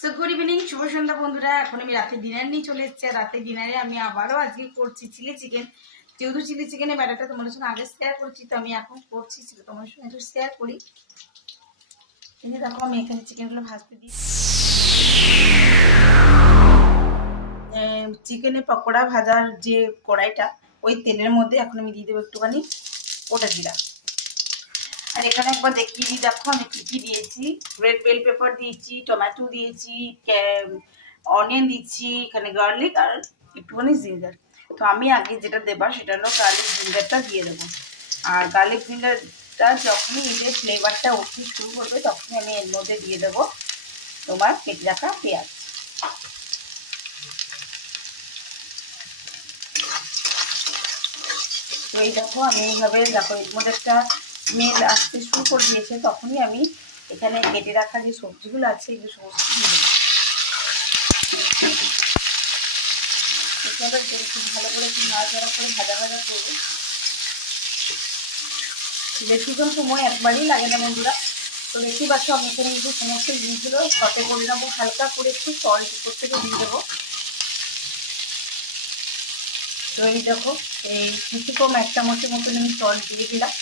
So good evening, শুভ সন্ধ্যা বন্ধুরা। এখন আমি রাতে ডিনার নিয়ে চলে এসেছি। রাতে ডিনারে আমি আবারও আজকে করছি চিলি চিকেন। যেহেতু চিলি চিকেনের ব্যাটারটা তোমাদের সঙ্গে আগে শেয়ার করছি, তো আমি এখন করছি তোমাদের সঙ্গে একটু শেয়ার করি। এই যে দেখো, আমি এখানে চিকেনগুলো ভাজতে দিই। চিকেনের পকোড়া ভাজার যে কড়াইটা, ওই তেলের মধ্যে এখন আমি দিয়ে দেবো একটুখানি গোটা জিরা। আর এখানে একবার দেখিয়ে দিই, দেখো আমি কী কী দিয়েছি। রেড বেল পেপার দিয়েছি, টমেটো দিয়েছি, অনিয়ন দিচ্ছি, এখানে গার্লিক আর একটুখানি জিঞ্জার। তো আমি আগে যেটা দেবার সেটা হলো গার্লিক জিঞ্জারটা দিয়ে দেবো। আর গার্লিক জিঞ্জারটা যখনই এদের ফ্লেভারটা উঠতে শুরু করবে তখনই আমি এর মধ্যে দিয়ে দেবো তোমার কেটে রাখা পেঁয়াজ। তো এই দেখো, আমি এইভাবে দেখো এর মধ্যে একটা স্মেল আসতে শুরু করে দিয়েছে, তখনই আমি এখানে কেটে রাখা যে সবজিগুলো আছে এগুলো সমস্ত দিয়ে দেবো। খুব ভালো করে একটু নাড়াচাড়া করে ভাজা ভাজা করবো। বেশিক্ষণ সময় একবারই লাগে না বন্ধুরা। তো দেখতেই পাচ্ছ আমি এখানে কিন্তু সমস্ত জিনিসগুলো সতে করে নেবো, হালকা করে একটু সল্ট প্রত্যেকে দিয়ে দেবো। তো এই দেখো, এই কিছু কম 1 চামচের মতন আমি সল্ট দিয়ে দিলাম।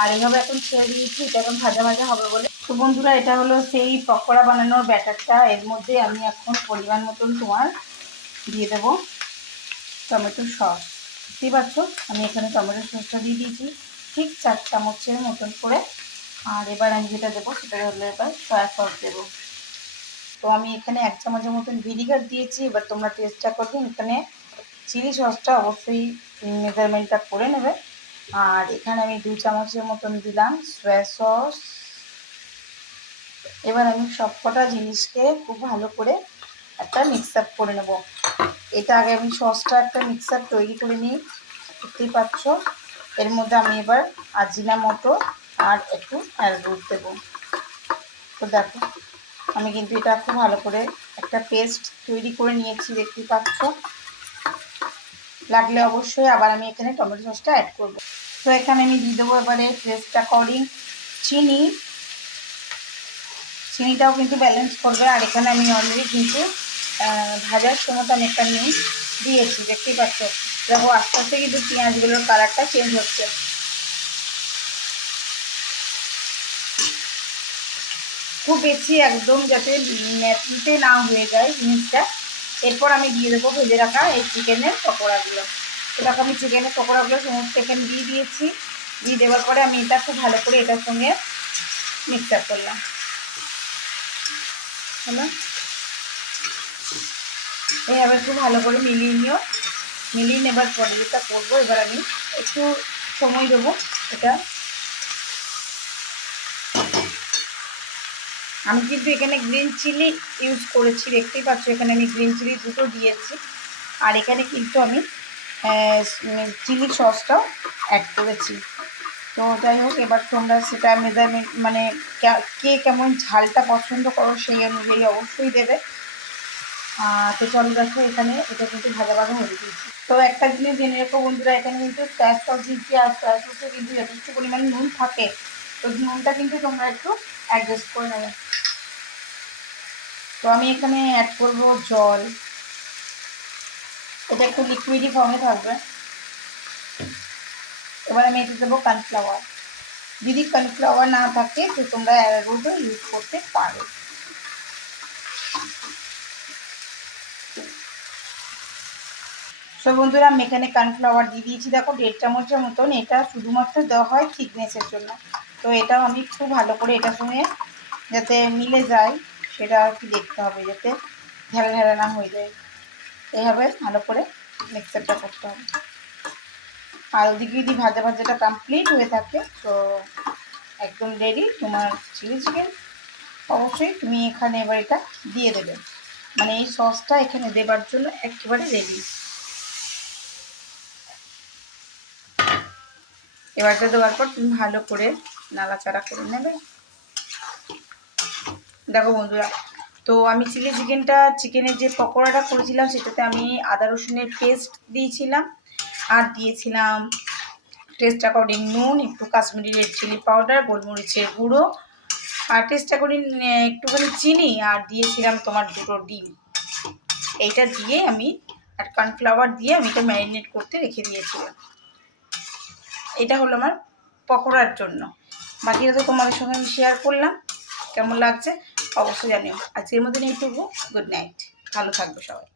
আর এভাবে এখন ছেড়ে দিয়েছি, এটা এখন ভাজা ভাজা হবে বলে। তো বন্ধুরা, এটা হলো সেই পকোড়া বানানোর ব্যাটারটা। এর মধ্যে আমি এখন পরিমাণ মতন তোমার দিয়ে দেবো টমেটো সস। বুঝতেই পারছো আমি এখানে টমেটো সসটা দিয়ে দিয়েছি ঠিক 4 চামচের মতন করে। আর এবার আমি যেটা দেবো সেটা হলো এবার সয়া সস দেবো। তো আমি এখানে 1 চামচের মতন ভিনিগার দিয়েছি। এবার তোমরা টেস্টটা করবে। এখানে চিলি সসটা অবশ্যই মেজারমেন্টটা করে নেবে। আর এখানে আমি 2 চামচের মতন দিলাম সয়া সস। এবার আমি সবকটা জিনিসকে খুব ভালো করে একটা মিক্স আপ করে নেব। এটা আগে আমি সসটা একটা মিক্স আপ তৈরি করে নিই। দেখতেই পাচ্ছ এর মধ্যে আমি এবার আজিনামোটো আর একটু অ্যারারুট দেবো। তো দেখো আমি কিন্তু এটা খুব ভালো করে একটা পেস্ট তৈরি করে নিয়েছি, দেখতেই পাচ্ছ। লাগলে অবশ্যই আবার আমি এখানে টমেটো সসটা অ্যাড করব। তো এখানে আমি দিয়ে দেবো এবারে টেস্ট অ্যাকর্ডিং চিনি। চিনিটাও কিন্তু ব্যালেন্স করবে। আর এখানে আমি অলরেডি কিন্তু ভাজার সময় আমি একটা নুন দিয়েছি, দেখতেই পাচ্ছ। দেখো আস্তে আস্তে কিন্তু পেঁয়াজগুলোর কালারটা চেঞ্জ হচ্ছে। খুব বেশি একদম যাতে ম্যাচিতে না হয়ে যায় জিনিসটা। এরপর আমি দিয়ে দেবো ভেজে রাখা এই চিকেনের পকোড়াগুলো। তো দেখো আমি চিকেনের পকোড়াগুলো সমস্ত এখানে দিয়ে দিয়েছি। দিয়ে দেওয়ার পরে আমি এটা খুব ভালো করে এটার সঙ্গে মিক্স আপ করলাম। হলো এইভাবে খুব ভালো করে মিলিয়ে নিও। মিলিয়ে নেবার পরে যেটা করবো, এবার আমি একটু সময় দেবো। এটা আমি কিন্তু এখানে গ্রিন চিলি ইউজ করেছি, দেখতেই পাচ্ছ। এখানে আমি গ্রিন চিলি 2টো দিয়েছি। আর এখানে কিন্তু আমি চিলি সসটাও অ্যাড করেছি। তো যাই হোক, এবার তোমরা সেটা মেজারমেন্ট মানে কে কেমন ঝালটা পছন্দ করো সেই অনুযায়ী অবশ্যই দেবে। তো চলো দেখো, এখানে এটা কিন্তু ভাজা ভাজা হয়ে দিয়েছি। তো একটা জিনিস জেনে রেখো বন্ধুরা, এখানে কিন্তু সয়া সস দিচ্ছি। আর সয়া সসে কিন্তু যথেষ্ট পরিমাণে নুন থাকে। তো নুনটা কিন্তু তোমরা একটু অ্যাডজাস্ট করে নেবে। তো আমি এখানে অ্যাড করব জল। এটা একটু লিকুইডি ফর্মে থাকবে। এবার আমি এতে দেবো কর্নফ্লাওয়ার। যদি কর্নফ্লাওয়ার না থাকে তো তোমরা অ্যারারুটও ইউজ করতে পারো। সো বন্ধুরা, আমি এখানে কর্নফ্লাওয়ার দিয়ে দিয়েছি। দেখো 1.5 চামচের মতন। এটা শুধুমাত্র দেওয়া হয় থিকনেসের জন্য। তো এটাও আমি খুব ভালো করে এটার সঙ্গে যাতে মিলে যায় সেটা আর কি দেখতে হবে, যাতে ঢেলা ঢেলা না হয়ে যায়। এইভাবে ভালো করে মিক্সারটা করতে হবে। আর ওদিকে যদি ভাজা ভাজাটা কমপ্লিট হয়ে থাকে তো একদম রেডি তোমার চিলি চিকেন। অবশ্যই তুমি এখানে এবার এটা দিয়ে দেবে, মানে এই সসটা এখানে দেবার জন্য একেবারে রেডি। এবারটা দেওয়ার পর তুমি ভালো করে নাড়াচাড়া করে নেবে। দেখো বন্ধুরা, তো আমি চিকেনের যে পকোড়াটা করেছিলাম সেটাতে আমি আদা রসুনের পেস্ট দিয়েছিলাম। আর দিয়েছিলাম টেস্ট অ্যাকর্ডিং নুন, একটু কাশ্মীরি রেড চিলি পাউডার, গোলমরিচের গুঁড়ো, আর চেষ্টা করি একটুখানি চিনি আর দিয়েছিলাম তোমার 2টো ডিম, এইটা দিয়ে আমি আর কর্নফ্লাওয়ার দিয়ে আমি এটা ম্যারিনেট করতে রেখে দিয়েছিলাম। এটা হলো আমার পকোড়ার জন্য। বাকিটা তো তোমাদের সঙ্গে আমি শেয়ার করলাম। কেমন লাগছে অবশ্যই জানিও। আজকের মতন এইটুকু। গুড নাইট, ভালো থাকবে সবাই।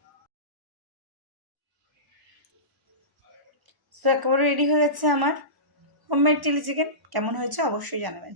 তো একেবারে রেডি হয়ে যাচ্ছে আমার হোমমেড চিলি চিকেন। কেমন হয়েছে অবশ্যই জানাবেন।